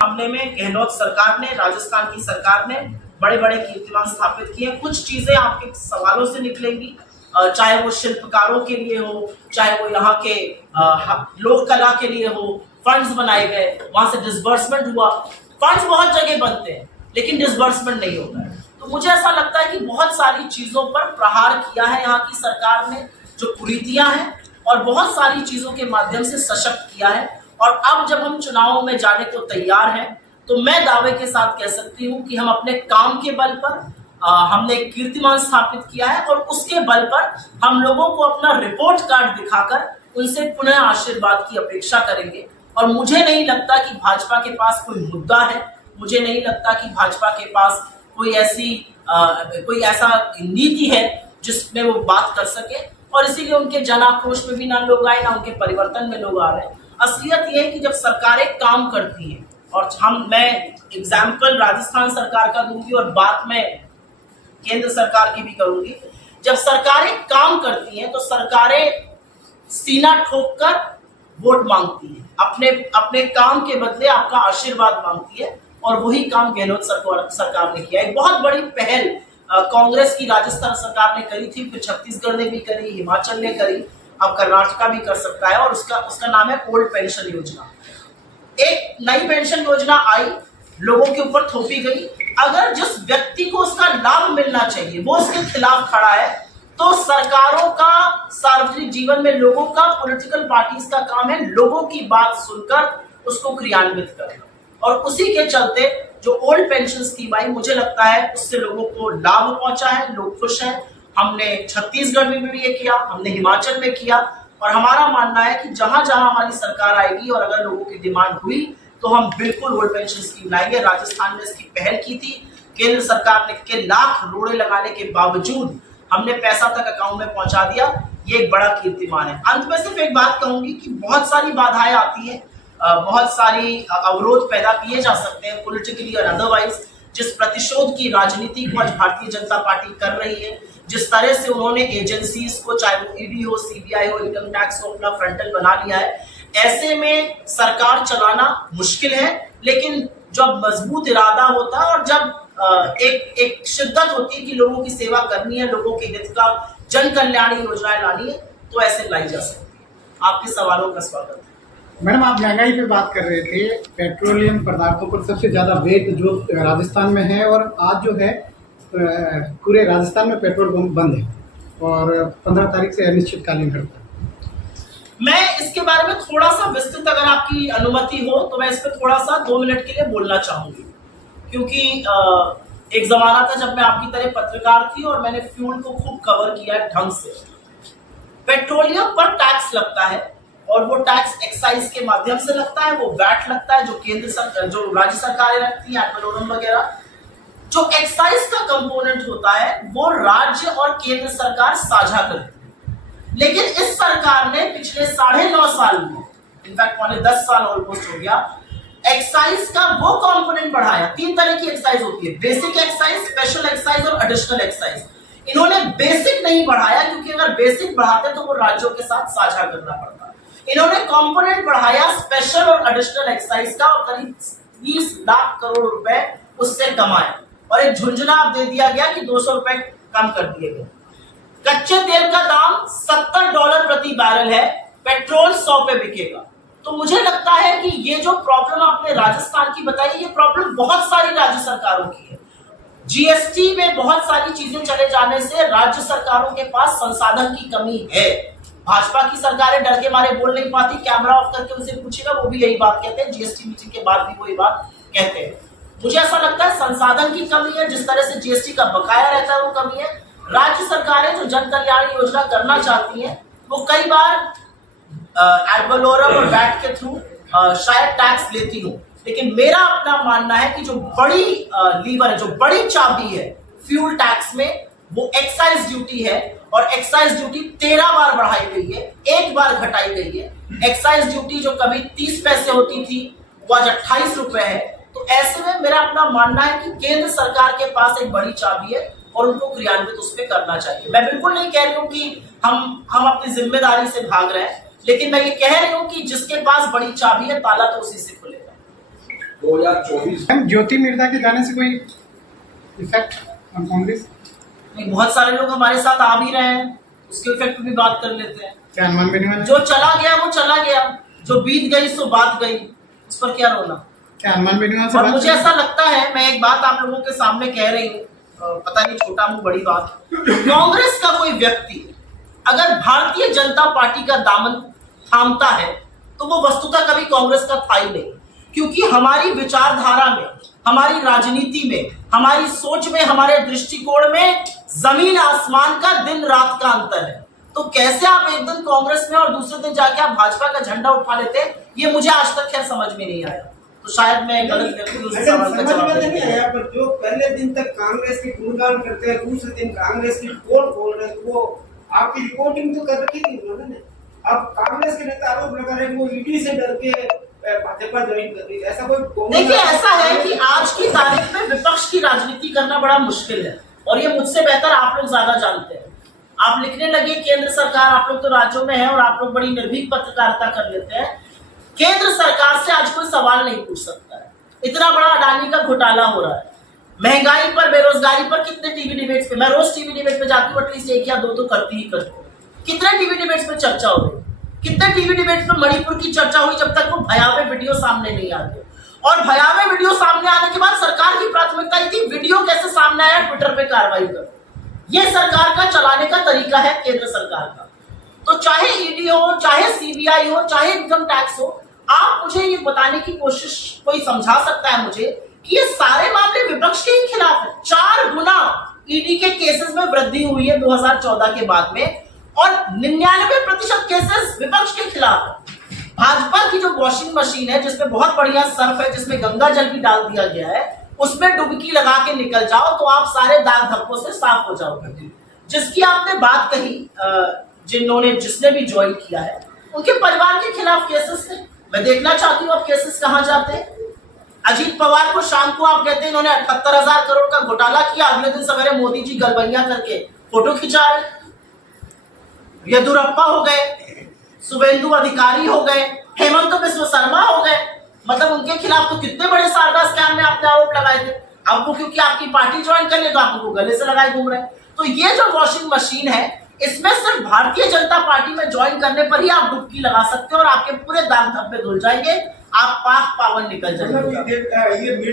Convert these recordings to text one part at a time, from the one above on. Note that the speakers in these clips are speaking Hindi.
मामले में गहलोत सरकार ने, राजस्थान की सरकार ने बड़े बड़े कीर्तिमान स्थापित किए। कुछ चीजें आपके सवालों से निकलेंगी, चाहे वो शिल्पकारों के लिए हो, चाहे वो यहाँ के लोक कला के लिए हो। फंड्स बनाए गए, वहां से डिसबर्समेंट हुआ। फंड्स बहुत जगह बनते हैं लेकिन डिसबर्समेंट नहीं होता है। तो मुझे ऐसा लगता है कि बहुत सारी चीजों पर प्रहार किया है यहाँ की सरकार ने, जो कुरीतियां हैं, और बहुत सारी चीजों के माध्यम से सशक्त किया है। और अब जब हम चुनावों में जाने को तैयार हैं तो मैं दावे के साथ कह सकती हूँ कि हम अपने काम के बल पर हमने कीर्तिमान स्थापित किया है, और उसके बल पर हम लोगों को अपना रिपोर्ट कार्ड दिखाकर उनसे पुनः आशीर्वाद की अपेक्षा करेंगे। और मुझे नहीं लगता कि भाजपा के पास कोई मुद्दा है, मुझे नहीं लगता कि भाजपा के पास कोई ऐसा नीति है जिसमें वो बात कर सके, और इसीलिए उनके जन आक्रोश में भी ना लोग आए, ना उनके परिवर्तन में लोग आ रहे हैं। असलियत ये है कि जब सरकारें काम करती हैं, और मैं एग्जाम्पल राजस्थान सरकार का दूंगी और बात में केंद्र सरकार की भी करूंगी। जब सरकारें काम करती हैं तो सरकारें सीना ठोक कर वोट मांगती है, अपने काम के बदले आपका आशीर्वाद मांगती है, और वही काम गहलोत सरकार ने किया। एक बहुत बड़ी पहल कांग्रेस की राजस्थान सरकार ने करी थी, फिर छत्तीसगढ़ ने भी करी, हिमाचल ने करी, अब कर्नाटका भी कर सकता है, और उसका नाम है ओल्ड पेंशन योजना। एक नई पेंशन योजना आई, लोगों के ऊपर थोपी गई। अगर जिस व्यक्ति को उसका लाभ मिलना चाहिए वो उसके खिलाफ खड़ा है, तो सरकारों का, सार्वजनिक जीवन में लोगों का, पॉलिटिकल पार्टीज का काम है लोगों की बात सुनकर उसको क्रियान्वित करना। और उसी के चलते जो ओल्ड पेंशन स्कीम आई, मुझे लगता है उससे लोगों को लाभ पहुंचा है, लोग खुश हैं। हमने छत्तीसगढ़ में भी ये किया, हमने हिमाचल में किया, और हमारा मानना है कि जहां जहां हमारी सरकार आएगी और अगर लोगों की डिमांड हुई तो हम बिल्कुल ओल्ड पेंशन स्कीम लाएंगे। राजस्थान में इसकी पहल की थी, केंद्र सरकार ने के लाख रोड़े लगाने के बावजूद हमने पैसा तक अकाउंट में पहुंचा दिया। ये एक बड़ा कीर्तिमान है। अंत में सिर्फ एक बात कहूंगी कि बहुत सारी बाधाएं आती हैं, बहुत सारी अवरोध पैदा किए जा सकते हैं पॉलिटिकली और अदरवाइज। जिस प्रतिशोध की राजनीति को आज भारतीय जनता पार्टी कर रही है, जिस तरह से उन्होंने एजेंसीज को, चाहे वो ईडी हो, सीबीआई हो, इनकम टैक्स को अपना फ्रंटल बना लिया है, ऐसे में सरकार चलाना मुश्किल है। लेकिन जब मजबूत इरादा होता है और जब एक शिद्दत होती है कि लोगों की सेवा करनी है, लोगों के हित का जन कल्याणी योजनाएं लानी है, तो ऐसे लाई जा सकती है। आपके सवालों का स्वागत है। मैडम, आप महंगाई पे बात कर रहे थे। पेट्रोलियम पदार्थों पर सबसे ज्यादा वेट जो राजस्थान में है, और आज जो है पूरे राजस्थान में पेट्रोल पंप बंद है और 15 तारीख से अनिश्चितकालीन हड़ताल। मैं इसके बारे में थोड़ा सा विस्तृत, अगर आपकी अनुमति हो तो मैं इस पर थोड़ा सा 2 मिनट के लिए बोलना चाहूंगी, क्योंकि एक जमाना था जब मैं आपकी तरह पत्रकार थी और मैंने फ्यूल को खूब कवर किया है ढंग से। पेट्रोलियम पर टैक्स लगता है, और वो टैक्स एक्साइज के माध्यम से लगता है, वो वैट लगता है जो राज्य सरकारें रखती हैं, एड वैलोरम वगैरह। जो एक्साइज का कंपोनेंट होता है वो राज्य और केंद्र सरकार साझा करती है। लेकिन इस सरकार ने पिछले 9.5 साल में, इनफैक्ट पौने 10 साल ऑलमोस्ट हो गया, एक्साइज का वो कंपोनेंट बढ़ाया। 3 तरह की एक्साइज होती है, बेसिक एक्साइज, स्पेशल एक्साइज और एडिशनल एक्साइज। इन्होंने बेसिक नहीं बढ़ाया, क्योंकि अगर बेसिक बढ़ाते तो वो राज्यों के साथ साझा करना पड़ता। इन्होंने कंपोनेंट बढ़ाया स्पेशल और एडिशनल एक्साइज का, और करीब 30 लाख करोड़ रुपए उससे कमाए, और एक झुंझुना दे दिया गया कि 200 रुपए कम कर दिए गए। कच्चे तेल का दाम $70 प्रति बैरल है, पेट्रोल 100 पे बिकेगा। तो मुझे लगता है कि ये जो प्रॉब्लम आपने राजस्थान की बताई, ये प्रॉब्लम बहुत सारी राज्य सरकारों की है। जीएसटी में बहुत सारी चीजें चले जाने से राज्य सरकारों के पास संसाधन की कमी है। भाजपा की सरकारें डर के मारे बोल नहीं पाती, कैमरा ऑफ करके उनसे पूछेगा वो भी यही बात कहते हैं, जीएसटी मीटिंग के बाद भी वही बात कहते हैं। मुझे ऐसा लगता है संसाधन की कमी है, जिस तरह से जीएसटी का बकाया रहता है वो कमी है। राज्य सरकारें जो जन कल्याण योजना करना चाहती हैं वो कई बार एड वैलोरम और वैट के थ्रू शायद टैक्स लेती हूँ, लेकिन मेरा अपना मानना है कि जो बड़ी लीवर है, जो बड़ी चाबी है फ्यूल टैक्स में, वो एक्साइज ड्यूटी है। और एक्साइज ड्यूटी 13 बार बढ़ाई गई है, 1 बार घटाई गई है। एक्साइज ड्यूटी जो कभी 30 पैसे होती थी वो आज 28 रुपए है। तो ऐसे में मेरा अपना मानना है कि केंद्र सरकार के पास एक बड़ी चाबी है, और उनको क्रियान्वित उस पर करना चाहिए। मैं बिल्कुल नहीं कह रही हूँ कि हम अपनी जिम्मेदारी से भाग रहे हैं, लेकिन मैं ये कह रही हूँ कि जिसके पास बड़ी चाबी है ताला तो उसी से खुलेगा। 2024 ज्योति मिर्धा के जाने से कोई इफेक्ट ऑन कांग्रेस? नहीं, बहुत सारे लोग हमारे साथ आ भी रहे हैं, उसके इफेक्ट पे भी बात कर लेते हैं। क्या अनुमान बेनीवाल जो चला गया वो चला गया, जो बीत गई सो बात गई, उस पर क्या रोना। क्या अनुमान बेनीवाल से और बात मुझे करें? ऐसा लगता है, मैं एक बात आप लोगों के सामने कह रही हूँ, पता नहीं छोटा मुंह बड़ी बात, कांग्रेस का कोई व्यक्ति अगर भारतीय जनता पार्टी का दामन थामता है तो वो वस्तुतः कभी कांग्रेस का था ही नहीं, क्योंकि हमारी विचारधारा में, हमारी राजनीति में, हमारी सोच में, हमारे दृष्टिकोण में जमीन आसमान का, दिन रात का अंतर है। तो कैसे आप एक दिन कांग्रेस में और दूसरे दिन जाके आप भाजपा का झंडा उठा लेते हैं, ये मुझे आज तक खैर समझ में नहीं आया। तो शायद मैं गलत व्यक्ति हूं, उस सवाल का जवाब नहीं देने आया, पर जो पहले दिन तक कांग्रेस की गुणगान करते हैं, दूसरे दिन कांग्रेस की पोल खोल रहे हैं, तो वो आपकी रिपोर्टिंग तो कर रखी थी उन्होंने। अब कांग्रेस के नेता आरोप लगा रहे हैं वो ईडी से डर के भाजपा ज्वाइन कर रही है, ऐसा कोई? देखिए, ऐसा है कि आज की तारीख में विपक्ष की राजनीति करना बड़ा मुश्किल है, और ये मुझसे बेहतर आप लोग ज्यादा जानते हैं। आप लिखने लगे केंद्र सरकार, आप लोग तो राज्यों में हैं और आप लोग बड़ी निर्भीक पत्रकारिता कर लेते हैं। केंद्र सरकार से आज कोई सवाल नहीं पूछ सकता है, इतना बड़ा अडानी का घोटाला हो रहा है। महंगाई पर, बेरोजगारी पर कितने टीवी डिबेट्स पे, मैं रोज टीवी डिबेट पे जाती हूँ, एटलीस्ट 1 या 2 तो करती ही करती हूँ। कितने टीवी डिबेट्स पे चर्चा हो रही, कितने टीवी डिबेट्स पे मणिपुर की चर्चा हुई, जब तक वो भयावह वीडियो सामने नहीं आते। और भयावह वीडियो सामने आने के बाद सरकार की प्राथमिकता थी वीडियो कैसे सामने आया, ट्विटर पे कार्रवाई करो। ये सरकार का चलाने का तरीका है केंद्र सरकार का। तो चाहे ईडी हो, चाहे सीबीआई हो, चाहे इनकम टैक्स हो, आप मुझे ये बताने की कोशिश, कोई समझा सकता है मुझे कि ये सारे मामले विपक्ष के ही खिलाफ है। 4 गुना ईडी के केसेस में वृद्धि हुई है 2014 के बाद में, और 99% केसेस विपक्ष के खिलाफ है। भाजपा की जो वॉशिंग मशीन है, जिसमें बहुत बढ़िया सर्फ है, जिसमें गंगा जल भी डाल दिया गया है, उसमें डुबकी लगा के निकल जाओ तो आप सारे दाग धब्बों से साफ हो जाओगे। जिसकी आपने बात कही, जिसने भी ज्वाइन किया है, उनके परिवार के खिलाफ केसेस है। मैं देखना चाहती हूँ अब केसेस कहां जाते हैं। अजीत पवार को शाम को आप कहते हैं इन्होंने 78,000 करोड़ का घोटाला किया, अगले दिन सवेरे मोदी जी गलबैया करके फोटो खिंचा रहे। येदुरप्पा हो गए, शुभेंदु अधिकारी हो गए, हेमंत बिस्व शर्मा हो गए, मतलब उनके खिलाफ तो कितने बड़े शारदा स्कैम में आपने आरोप लगाए थे। अब वो क्योंकि आपकी पार्टी ज्वाइन कर ले तो आप उनको गले से लगाए घूम रहे हैं। तो ये जो वॉशिंग मशीन है, इसमें सिर्फ भारतीय जनता पार्टी में ज्वाइन करने पर ही आप डुबकी लगा सकते हो और आपके पूरे दाग धब्बे धुल जाएंगे, आप पाक पावन निकल जाएंगे।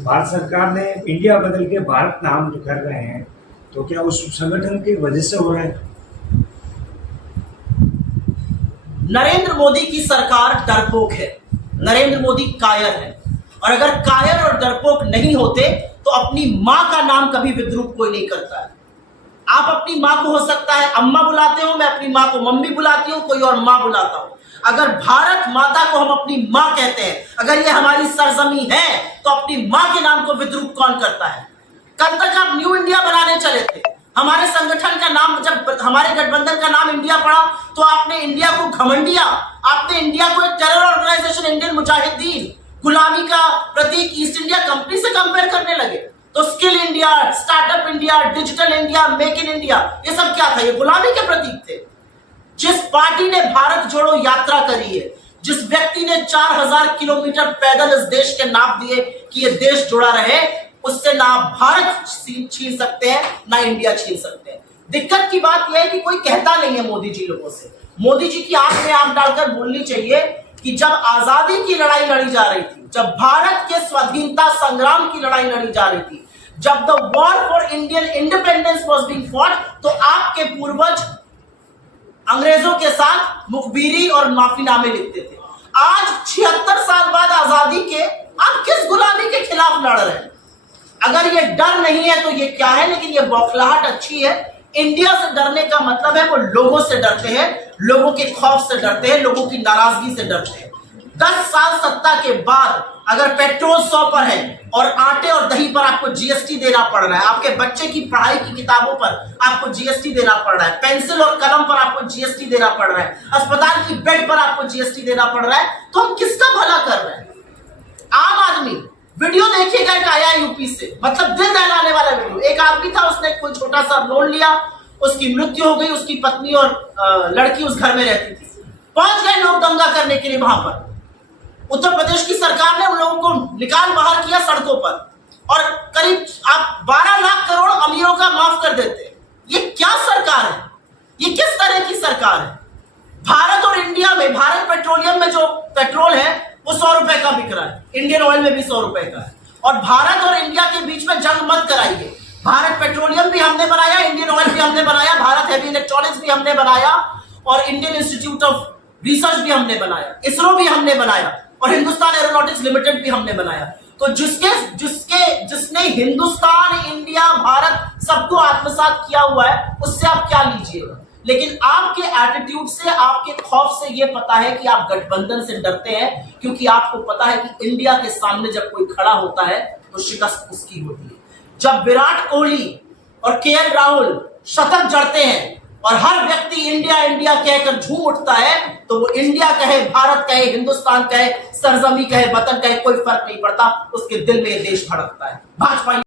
भारत सरकार ने इंडिया बदल के भारत नाम जो कर रहे हैं, तो क्या उस संगठन की वजह से हो रहा है? नरेंद्र मोदी की सरकार डरपोक है, नरेंद्र मोदी कायर है, और अगर कायर और डरपोक नहीं होते तो अपनी मां का नाम कभी विद्रूप कोई नहीं करता है। आप अपनी मां को हो सकता है अम्मा बुलाते हो, मैं अपनी मां को मम्मी बुलाती हूं, कोई और मां बुलाता हूं। अगर भारत माता को हम अपनी मां कहते हैं, अगर ये हमारी सरजमी है, तो अपनी मां के नाम को विद्रूप कौन करता है? कल तक आप न्यू इंडिया बनाने चले थे, हमारे संगठन का नाम, जब हमारे गठबंधन का नाम इंडिया पड़ा तो आपने इंडिया को घमंडिया, आपने इंडिया को एक टेरर ऑर्गेनाइजेशन, इंडियन मुजाहिदीन, गुलामी का प्रतीक ईस्ट इंडिया कंपनी से कंपेयर करने लगे। तो skill India, startup India, digital India, make in India, ये सब क्या था? ये गुलामी के प्रतीक थे। जिस पार्टी ने भारत जोड़ो यात्रा करी है, जिस व्यक्ति ने 4000 किलोमीटर पैदल इस देश के नाप दिए कि ये देश जुड़ा रहे, उससे ना भारत छीन सकते हैं, ना इंडिया छीन सकते हैं। दिक्कत की बात यह है कि कोई कहता नहीं है मोदी जी लोगों से। मोदी जी की आंख में आंख डालकर बोलनी चाहिए कि जब आजादी की लड़ाई लड़ी जा रही थी, जब भारत के स्वाधीनता संग्राम की लड़ाई लड़ी जा रही थी, जब the war for Indian independence was being fought, तो आपके पूर्वज अंग्रेजों के साथ मुखबिरी और माफीनामे लिखते थे। आज 76 साल बाद आजादी के आप किस गुलामी के खिलाफ लड़ रहे हैं? अगर ये डर नहीं है तो ये क्या है? लेकिन ये बौखलाहट अच्छी है। इंडिया से डरने का मतलब है वो लोगों से डरते हैं, लोगों के खौफ से डरते हैं, लोगों की नाराजगी से डरते हैं। 10 साल सत्ता के बाद अगर पेट्रोल 100 पर है और आटे और दही पर आपको जीएसटी देना पड़ रहा है, आपके बच्चे की पढ़ाई की किताबों पर आपको जीएसटी देना पड़ रहा है, पेंसिल और कलम पर आपको जीएसटी देना पड़ रहा है, अस्पताल की बेड पर आपको जीएसटी देना पड़ रहा है, तो हम किसका भला कर रहे हैं? आम आदमी, वीडियो देखिएगा, एक आया यूपी से, मतलब दिल दहलाने वाला वीडियो। एक आदमी था, उसने कोई छोटा सा लोन लिया, उसकी मृत्यु हो गई, उसकी पत्नी और लड़की उस घर में रहती थी। पहुंच गए लोग दंगा करने के लिए वहां पर। उत्तर प्रदेश की सरकार ने उन लोगों को निकाल बाहर किया सड़कों पर, और करीब आप 12 लाख करोड़ अमीरों का माफ कर देते हैं। ये क्या सरकार है? ये किस तरह की सरकार है? भारत और इंडिया में, भारत पेट्रोलियम में जो पेट्रोल है वो 100 रुपए का बिक रहा है, इंडियन ऑयल में भी 100 रुपए का है। और भारत और इंडिया के बीच में जंग मत कराइए। भारत पेट्रोलियम भी हमने बनाया, इंडियन ऑयल भी हमने बनाया, भारत हैवी इलेक्ट्रॉनिक्स भी हमने बनाया, और इंडियन इंस्टीट्यूट ऑफ रिसर्च भी हमने बनाया, इसरो भी हमने बनाया, और हिंदुस्तान एरोनॉटिक्स लिमिटेड भी हमने बनाया। तो जिसने हिंदुस्तान, इंडिया, भारत सबको आत्मसात किया हुआ है, उससे आप क्या लीजिएगा? लेकिन आपके एटीट्यूड से, आपके खौफ से ये पता है कि आप गठबंधन से डरते हैं, क्योंकि आपको पता है कि इंडिया के सामने जब कोई खड़ा होता है तो शिकस्त उसकी होती है। जब विराट कोहली और केएल राहुल शतक जड़ते हैं और हर व्यक्ति इंडिया इंडिया कहकर झूम उठता है, तो वो इंडिया कहे, भारत कहे, हिंदुस्तान कहे, सरजमी कहे, वतन कहे, कोई फर्क नहीं पड़ता, उसके दिल में ये देश धड़कता है। भाजपा